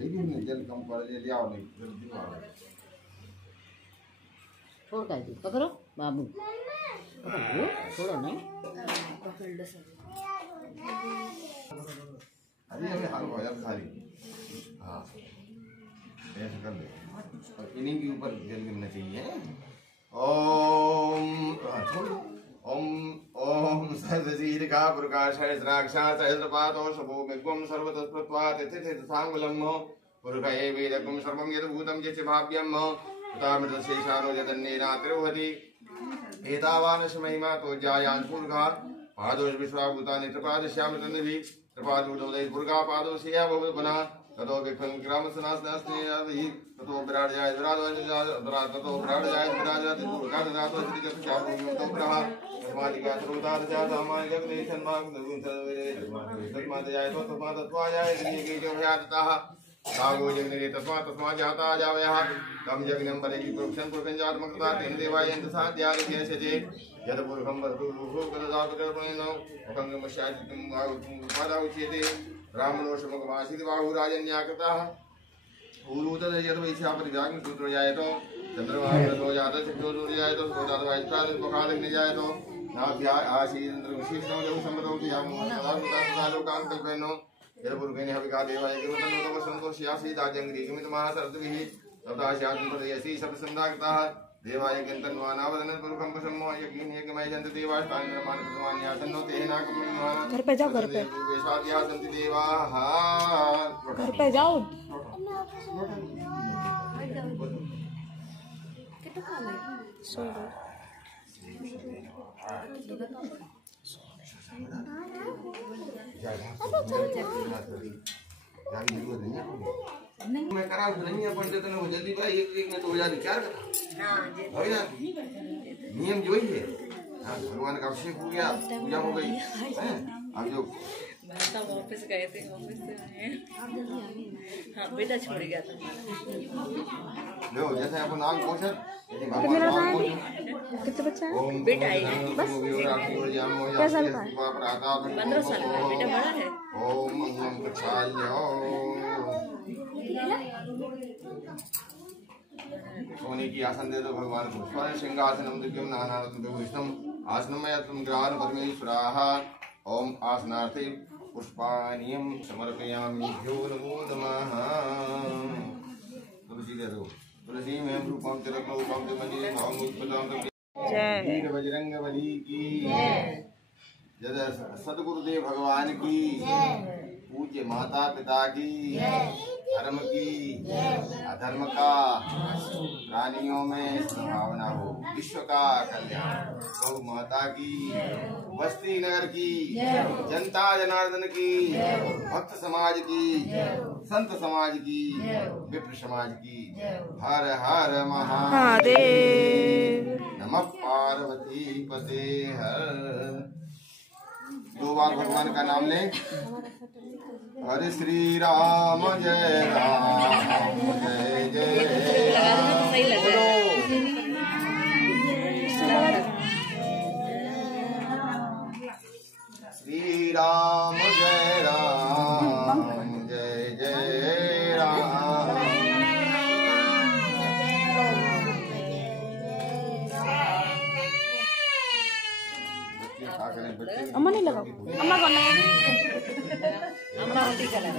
लेकिन जल कम पड़ जाए ले आओ नहीं जल्दी आओ छोड़ कर दी पकड़ो बाबू पकड़ो छोड़ो नहीं पकड़ लो सब अभी हमें हाल हो जाता सारी हाँ ऐसे कर ले और इन्हीं के ऊपर जल गिरना चाहिए ओम ओम ओम सर्वजीरिका प्रकाशाय द्राक्षा सहस्रपातो शभो मेघ्वं सर्वतस्प्रत्वात् तिथिसांगुलम् पुरुषये वेदकं सर्वं यद्भूतं यच्च भाव्यम् उतामृतशेषानो यदन्नेनात्रिर्भवति एतावानश महिमा तो जायान् पुरुषा पादोष विश्वाभूतानि त्रिपादश्यामृतनिधि त्रिपादोदय पुरुषा पादोषया भवद्वना ततो विक्रम ग्रामसनास्नास्नेयावि ततो विराजयाय विराजयाय ततो विराजयाय विराजयाय पुरुषादनातो श्रीजपचाभूमितो प्रहा तस्मादिका सर्वदादजा सामान्यग्नेशन्माग्नगुंसवे तस्मादयाय तस्मादत्वायाय दिनेकेजोभयाततः सागो जगने तस्मात् तस्मात् जाता जावयः तम जगनं बलि पुरुषं पुरुषञ्जात्मकता तेन देवायन्त साध्यादिशेषजे यद पुरुषं वदतु कददातुकर्पणेनो अकङ्गमस्याचितं उपादाउच्यते रामनोषमुखमासीत् बाहुराजन्याकृतः ऊरुतद यद वैश्यापरिव्याग्न सूत्रजायतो चन्द्रमावृतो जातः चक्षुर्सूर्यायतो सोदातवायत्रादिमुखादिग्निजायतो नाभ्या आशीन्द्रविशिष्टो जगसम्मतो ध्यामुदालोकान्तल्पेनो यदपुरुषेण हविका देवाय किमतन्नो संतोष्यासि दाजंग्रीगमितमहासरद्भिः तप्तास्यात्मपदयसि शब्दसन्धाकृतः देवाय किन्तन्वानावदनं पुरुषं पशम्मो यज्ञेन यज्ञमयजन्त देवास्तान्यमानप्रमाण्यासन्नो तेनाकमन्वाना घर पे जाओ घर पे वेशाद्यासन्ति देवाः घर पे जाओ मैं करा नहीं है पंडित ने जल्दी भाई एक में तो हो जाती क्या करता हो जाती नियम जो ही है भगवान का अभिषेक हो गया पूजा हो गई अब जो ऑफिस गए थे ऑफिस से हाँ बेटा छोड़ गया था लो जैसे अपन नाम पोषण कितने बच्चा है बेटा है बस क्या साल का है 15 साल का बेटा बड़ा है ओम मंगलम प्रचाल्यो सोने की आसन दे दो भगवान को स्वर्ण सिंहासनम दिव्यम नानारत्न विभूषणम आसनमय तुम ग्रहण परमेश्वराः ओम आसनार्थे पुष्पाणियम समर्पयामि भ्यो नमो नमः तुलसी दे दो तुलसी में रूपम तिलकम रूपम तिमंजलि भावम उत्पदाम वीर बजरंग बली की जय सद्गुरुदेव भगवान की पूज्य माता पिता की धर्म की अधर्म का प्राणियों में सद्भावना हो विश्व का कल्याण गौ माता की बस्ती नगर की जनता जनार्दन की भक्त समाज की संत समाज की विप्र समाज की हर हर महादेव नमः पार्वती पते हर 2 बार भगवान का नाम लें हरे श्री राम जय राम जय जय राम श्री राम जय राम जय जय राम अम्मा नहीं लगाओ अम्मा कौन लगाएगी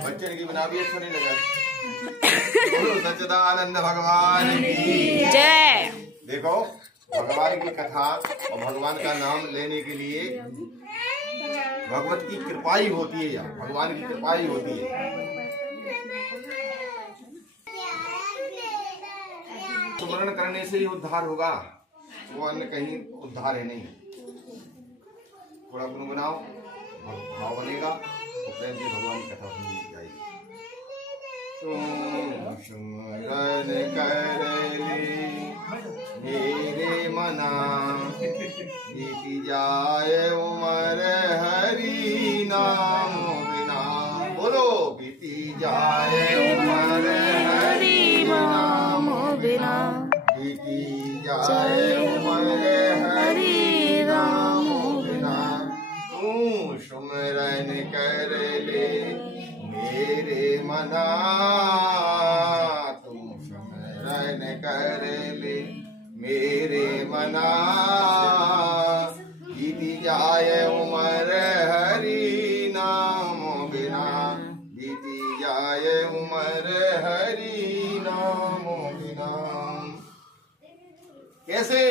बच्चे की बना भी अच्छा नहीं लगा सच्चिदानंद भगवान की जय। देखो भगवान की कथा और भगवान का नाम लेने के लिए भगवत की कृपा ही होती है या भगवान की कृपा ही होती है स्मरण करने से ही उद्धार होगा वो अन्य कहीं उद्धार है नहीं थोड़ा गुनगुनाओ भाव बनेगा तो प्रेम से भगवान की कथा सुनी जाएगी सुमरन कर मेरे मना बीती जाए उमर हरि नाम बिना बोलो बीती जाए उमर हरि नाम बिना बीती जाए उमर हरि नाम बिना तू सुमरन कर ले मेरे मना जाय उमर हरि नाम बिना। कैसे?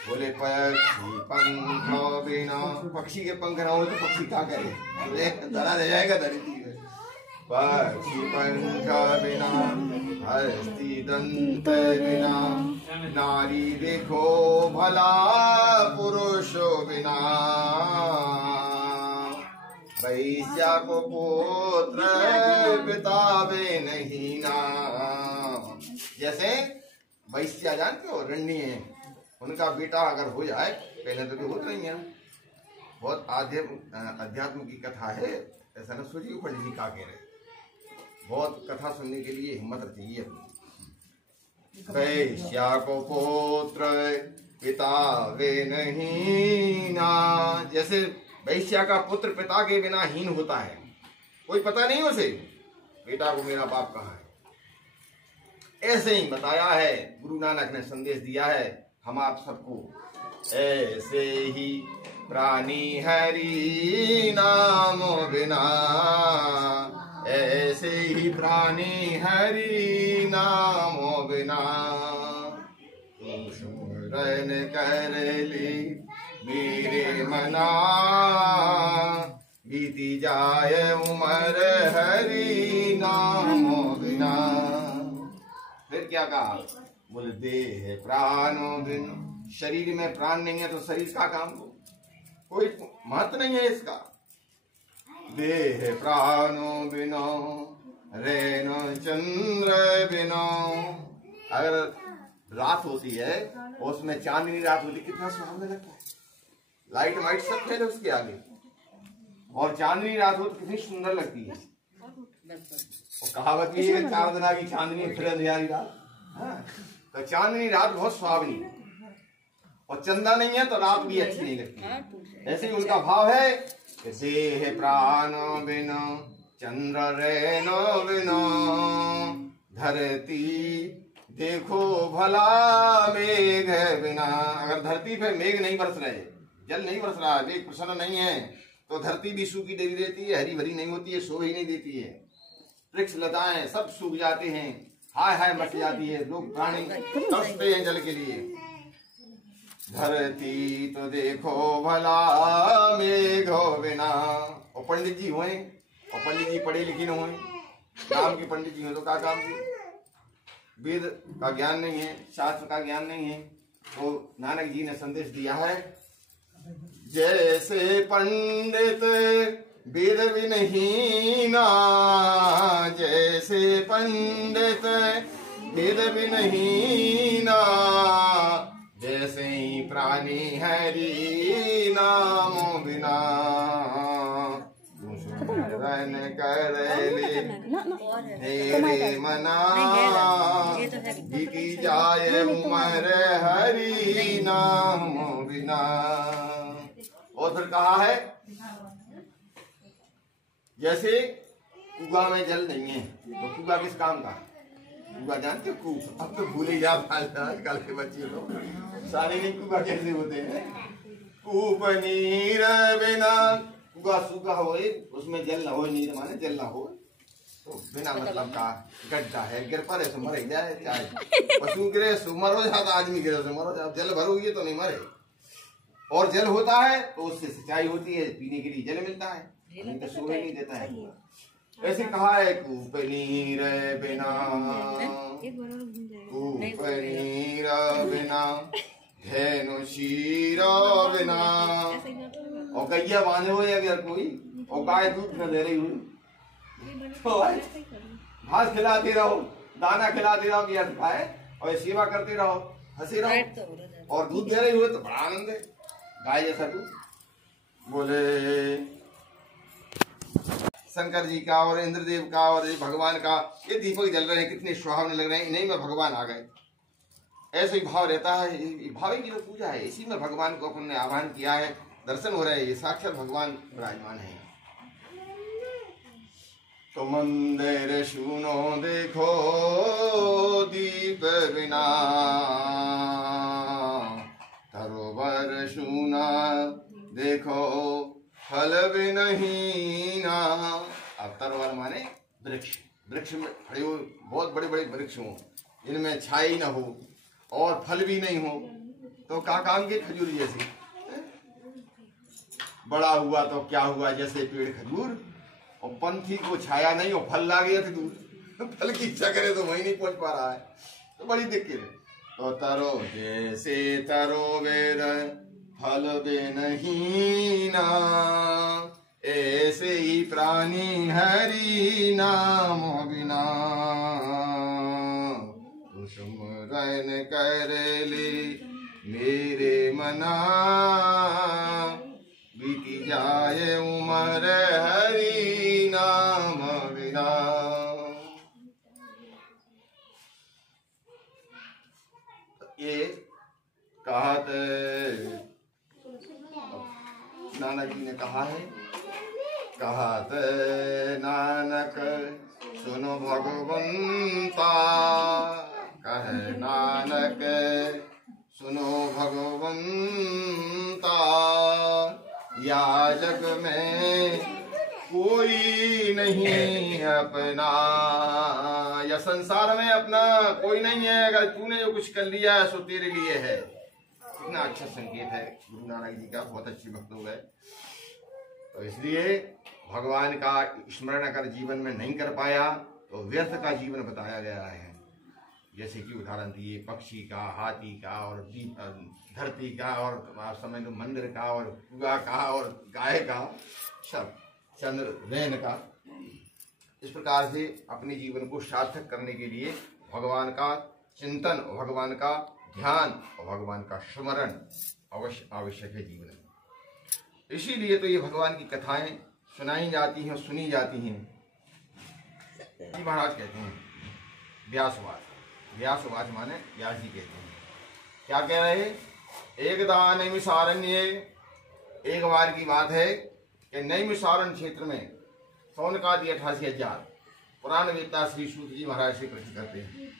बोले पक्षी पंख बिना, पक्षी के पंख ना हो तो पक्षी क्या करे, धरा रह जाएगा धरती में। पक्षी पंख बिना हस्ती दंत बिना, नारी देखो भला पुरुष बिना। वैश्या को पुत्र बितावे नहीं ना। जैसे वैश्या जानते हो, रण्णी है, उनका बेटा अगर हो जाए, पहले तो भी होता नहीं है, बहुत अध्यात्म की कथा है, ऐसा न सोचिए पंडित जी का कह रहे, बहुत कथा सुनने के लिए हिम्मत चाहिए। वैश्या को पुत्र पिता वे नहीं ना। जैसे वैश्या का पुत्र पिता के बिना हीन होता है, कोई पता नहीं उसे बेटा को मेरा बाप कहाँ है। ऐसे ही बताया है गुरु नानक ने, संदेश दिया है हम आप सबको। ऐसे ही प्राणी हरि नाम बिना, ऐसे ही प्राणी हरि नाम बिना। तुम सुमरन कर ले मेरे मना, बीती जाय उमर हरि नाम बिना। फिर क्या कहा? बोले देह प्राणो बिन, शरीर में प्राण नहीं है तो शरीर का काम कोई महत्व नहीं है इसका। देह प्राणो बिनो रेनो चंद्र बिनो। अगर रात होती है और उसमें चांदनी रात होती, कितना सुहावना लगता है, लाइट वाइट सब फैले उसके आगे, और चांदनी रात हो तो कितनी सुंदर लगती है। और कहावत भी है, चार दिना की चांदनी फिर अंधियारी रात। हाँ, तो चांदनी रात बहुत सुहावनी, और चंदा नहीं है तो रात भी अच्छी नहीं लगती। ऐसे ही उनका भाव है, देह प्राण बिनो चंद्र रेनो बिनो, धरती देखो भला मेघ बिना। अगर धरती पे मेघ नहीं बरस रहे, जल नहीं बरस रहा, मेघ प्रसन्न नहीं है, तो धरती भी सूखी डरी रहती है, हरी भरी नहीं होती है, शोभा ही नहीं देती है। वृक्ष लताएं सब सूख जाते हैं, हाय हाय मच जाती है, लोग प्राणी तरसते हैं जल के लिए। धरती तो देखो भला मेघो बिना। और पंडित जी हुए, और पंडित जी पढ़े लिखे न हुए, नाम के पंडित जी हो तो क्या काम की, वेद का ज्ञान नहीं है, शास्त्र का ज्ञान नहीं है। तो नानक जी ने संदेश दिया है, जैसे पंडित वेद भी नहीं ना, जैसे पंडित वेद भी नहीं ना, जैसे ही प्राणी हरि नाम बिना। सुमरन कर ले मेरे मना, बीती जाए उमर हरि नाम बिना। और फिर कहा है, जैसे कुआ में जल नहीं है तो कुआ किस काम का? कुआ जानते हो? कूप अब तो भूले जा, आजकल के बच्चे लोग सारे नहीं कुआ कैसे होते हैं। कूप नीर बिना, कुआ सूखा हो, उसमें जल ना हो, नीर माने जल ना हो, तो बिना मतलब का गड्ढा है, गिर पड़े तो मर जाए, चाहे पशु गिरे सो मरो जाता, आदमी गिरे तो मरो जाए, जल भरोगे तो नहीं मरे। और जल होता है तो उससे सिंचाई होती है, पीने के लिए जल मिलता है, नहीं तो शोभा नहीं देता है। ऐसे कहा है, कूप नीर बिना, कूप नीर बिना, धेनु शीर बिना। और गैया बांधे हुए अगर कोई, और गाय दूध न दे रही हुई, तो घास खिलाते रहो, दाना खिलाते रहो कि खाए, और सेवा करते रहो, हंसे रहो, और दूध दे रही हुए तो बड़ा आनंद है, गाय जैसा दूध। बोले शंकर जी का और इंद्रदेव का और भगवान का ये दीपक जल रहे हैं, कितने सुहावने लग रहे हैं, इन्हीं में भगवान आ गए। ऐसे ही भाव रहता है, भाव की जो पूजा है, इसी में भगवान को अपन ने आह्वान किया है, दर्शन हो रहे हैं, ये साक्षात भगवान विराजमान है। तो मंदिर सुनो देखो दीप बिना, सरोवर सुना देखो फल भी नहीं ना। अब तरोवर माने वृक्ष, वृक्ष में खड़े हो, बहुत बड़े बड़े वृक्ष हो, इनमें छाई न हो और फल भी नहीं हो, तो क्या काम के खजूर जैसे। बड़ा हुआ तो क्या हुआ, जैसे पेड़ खजूर, और पंथी को छाया नहीं और फल ला गया थे दूर, फल की इच्छा करे तो वही नहीं पहुंच पा रहा है, तो बड़ी दिक्कत है। तो तरो जैसे तरो बेर फल बे नहीं ना, ऐसे ही प्राणी हरि नाम बिना, सुमरन कर ले मेरे मना, बीती जाए उमर हरि नाम बिना। ये कहत नानक जी ने कहा है, कहत नानक सुनो भगवंता, कहे नानक सुनो भगवंता, या जग में कोई नहीं अपना, या संसार में अपना कोई नहीं है, अगर तूने जो कुछ कर लिया है सो तेरे लिए है। कितना अच्छा संकेत है गुरु नानक जी का, बहुत अच्छी वक्तव्य है। तो इसलिए भगवान का स्मरण अगर जीवन में नहीं कर पाया तो व्यर्थ का जीवन बताया गया है। जैसे कि उदाहरण दिए पक्षी का, हाथी का, और धरती का, और समझ लो मंदिर का, और कुआ का, और गाय का, सब चंद्र वैन का। इस प्रकार से अपने जीवन को सार्थक करने के लिए भगवान का चिंतन, भगवान का ध्यान और भगवान का स्मरण अवश्य आवश्यक है जीवन में। इसीलिए तो ये भगवान की कथाएं सुनाई जाती हैं, सुनी जाती हैं। महाराज कहते हैं व्यासवाद, व्यासवाद माने व्यास जी कहते हैं, क्या कह रहे हैं, एकदा नैमिषारण्य, एक बार की बात है कि नैमिषारण्य क्षेत्र में सौनकादि 88,000 पुराण वेदता श्री सूत जी महाराज से प्रश्न करते हैं।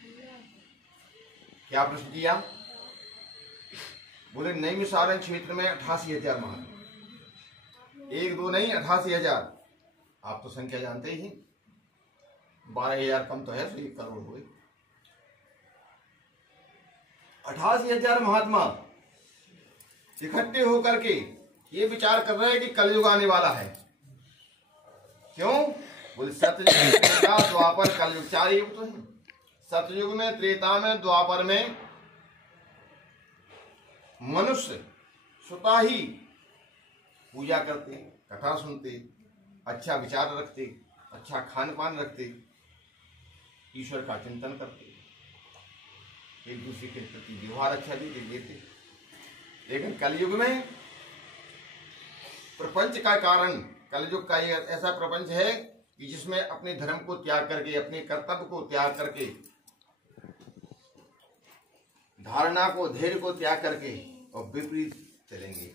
क्या प्रश्न किया? बोले नैमिषारण्य क्षेत्र में 88,000 महात्मा, एक दो नहीं 88,000। आप तो संख्या जानते ही, 12,000 कम तो है, तो 1 करोड़ हुए। 88,000 महात्मा इकट्ठे होकर के ये विचार कर रहे हैं कि कलयुग आने वाला है। क्यों? बोले सतयुग, त्रेता, द्वापर, कलयुग, 4 युग तो है। सतयुग में, त्रेता में, द्वापर में मनुष्य स्वतः ही पूजा करते, कथा सुनते, अच्छा विचार रखते, अच्छा खान पान रखते, ईश्वर का चिंतन करते, एक दूसरे के प्रति व्यवहार अच्छा देते। लेकिन कलयुग में प्रपंच का कारण, कलयुग का एक ऐसा प्रपंच है कि जिसमें अपने धर्म को त्याग करके, अपने कर्तव्य को त्याग करके, धारणा को, धैर्य को त्याग करके और विपरीत चलेंगे।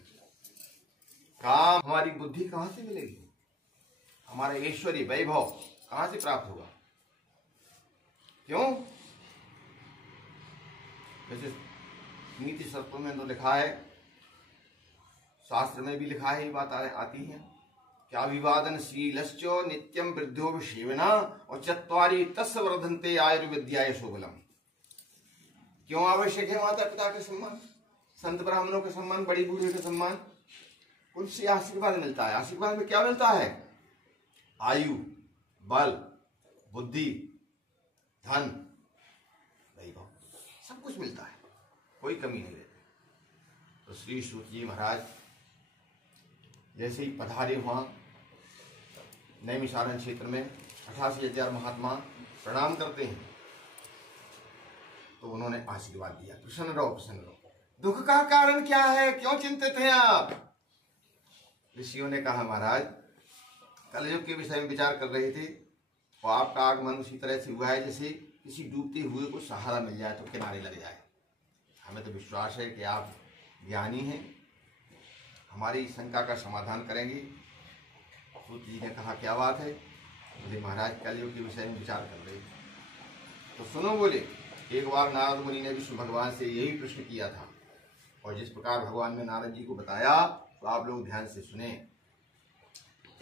काम, हमारी बुद्धि कहां से मिलेगी? हमारा ऐश्वर्य वैभव कहां से प्राप्त होगा? क्यों? जैसे नीति शास्त्रों में तो लिखा है, शास्त्र में भी लिखा है, ये बात आती है क्या, अभिवादन शीलश्चो नित्यम वृद्धो विषेवना और चत्वारी तस् वर्धन्ते आयुर्विद्याय शोभलम। क्यों आवश्यक है माता पिता के सम्मान, संत ब्राह्मणों के सम्मान, बड़ी बूढ़े के सम्मान? उनसे आशीर्वाद मिलता है। आशीर्वाद में क्या मिलता है? आयु, बल, बुद्धि, धन, वैभव, सब कुछ मिलता है, कोई कमी नहीं रहती। तो श्री सूत जी महाराज जैसे ही पधारे वहां नैमिषारण्य क्षेत्र में, 88,000 महात्मा प्रणाम करते हैं, तो उन्होंने आशीर्वाद दिया, प्रसन्न रहो, प्रसन्न रहो। दुख का कारण क्या है, क्यों चिंतित हैं आप? ऋषियों ने कहा महाराज कलयुग के विषय में विचार कर रहे थे और आपका आगमन उसी तरह से हुआ है जैसे किसी डूबते हुए को सहारा मिल जाए तो किनारे लग जाए। हमें तो विश्वास है कि आप ज्ञानी हैं, हमारी शंका का समाधान करेंगे। सूत जी ने कहा क्या बात है? बोले महाराज कलयुग के विषय में विचार कर रहे तो सुनो। बोले एक बार नारद मुनि ने विष्णु भगवान से यही प्रश्न किया था और जिस प्रकार भगवान ने नारद जी को बताया तो आप लोग ध्यान से सुने।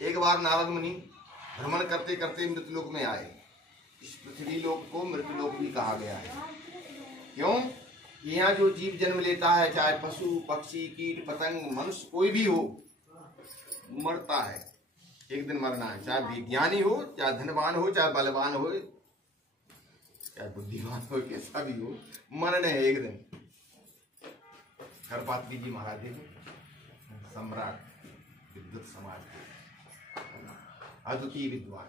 एक बार नारद मुनि भ्रमण करते करते मृतलोक में आए इस पृथ्वी लोक को मृतलोक भी कहा गया है। क्यों? यहाँ जो जीव जन्म लेता है, चाहे पशु पक्षी कीट पतंग मनुष्य कोई भी हो, मरता है, एक दिन मरना है। चाहे विज्ञानी हो, चाहे धनवान हो, चाहे बलवान हो, चाहे बुद्धिमान हो, कैसा भी हो, मरने है एक दिन। करपात्री जी महाराज देखो, सम्राट विद्युत समाज के अद्वितीय विद्वान,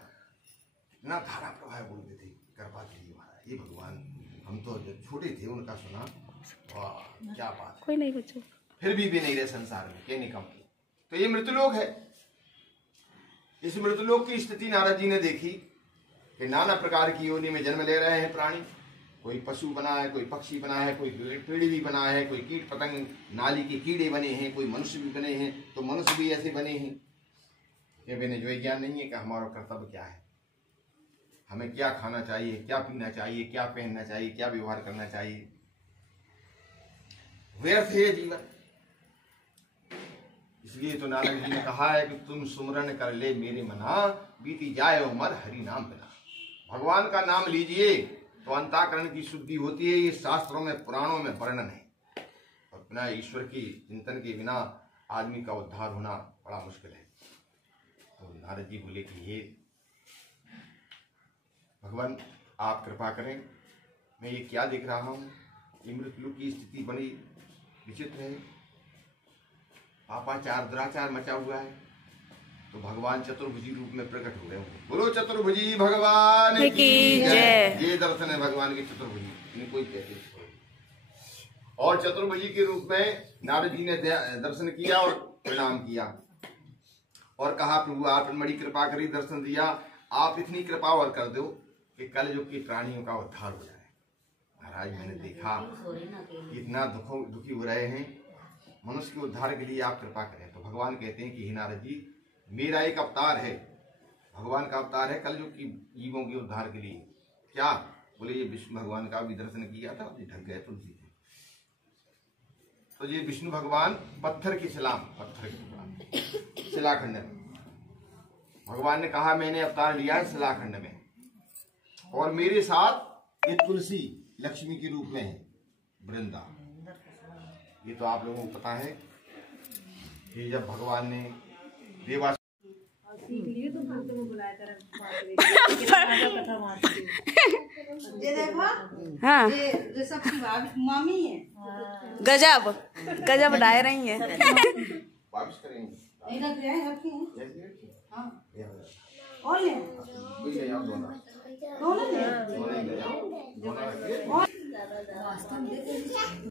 इतना धारा प्रवाह बोलते थे करपात्री जी महाराज। ये भगवान, हम तो जब छोटे थे उनका सुना, वाह क्या बात है। कोई नहीं बच्चों, फिर भी नहीं रहे संसार में, कहने कम। तो ये मृतलोक है। इस मृतलोक की स्थिति नारद जी ने देखी कि नाना प्रकार की योनि में जन्म ले रहे हैं प्राणी। कोई पशु बना है, कोई पक्षी बना है, कोई पेड़ भी बना है, कोई कीट पतंग नाली के कीड़े बने हैं, कोई मनुष्य भी बने हैं। तो मनुष्य भी ऐसे बने हैं कि मैंने जो ज्ञान नहीं है कि हमारा कर्तव्य क्या है, हमें क्या खाना चाहिए, क्या पीना चाहिए, क्या पहनना चाहिए, क्या व्यवहार करना चाहिए। व्यर्थ है जीवन। इसलिए तो नानक जी ने कहा है कि तुम सुमरन कर ले मेरे मना, बीती जाए उमर हरि नाम बिना। भगवान का नाम लीजिए तो अंतःकरण की शुद्धि होती है। ये शास्त्रों में पुराणों में वर्णन है। और बिना ईश्वर की चिंतन के बिना आदमी का उद्धार होना बड़ा मुश्किल है। तो नारद जी बोले कि ये भगवान आप कृपा करें, मैं ये क्या देख रहा हूँ, ये मृत्यु की स्थिति बड़ी विचित्र है, पापाचार दुराचार मचा हुआ है। तो भगवान चतुर्भुजी रूप में प्रकट हो गए। बोलो चतुर्भुजी भगवान की जय। ये दर्शन है भगवान के चतुर्भुजी, इनको ही कहते हैं। और चतुर्भुजी के रूप में नारद जी ने दर्शन किया और प्रणाम किया और कहा प्रभु आपने बड़ी कृपा करी, दर्शन दिया, आप इतनी कृपा और कर दो कि कल युग के प्राणियों का उद्धार हो जाए। महाराज मैंने देखा इतना दुखी हो रहे हैं, मनुष्य के उद्धार के लिए आप कृपा करें। तो भगवान कहते हैं कि हे नारद जी, मेरा एक अवतार है, भगवान का अवतार है कल युग की जीवों के उद्धार के लिए। क्या? बोले ये विष्णु भगवान का भी दर्शन किया था, ढक गए तुलसी से। तो ये विष्णु भगवान पत्थर की शिलाखंड में भगवान ने कहा मैंने अवतार लिया है शिलाखंड में, और मेरे साथ ये तुलसी लक्ष्मी के रूप में है वृंदा। ये तो आप लोगों को पता है कि जब भगवान ने देवास हाँ मामी है, गजब गजब डाय रही है। वापस करेंगे। हाँ और ले दोनों ले।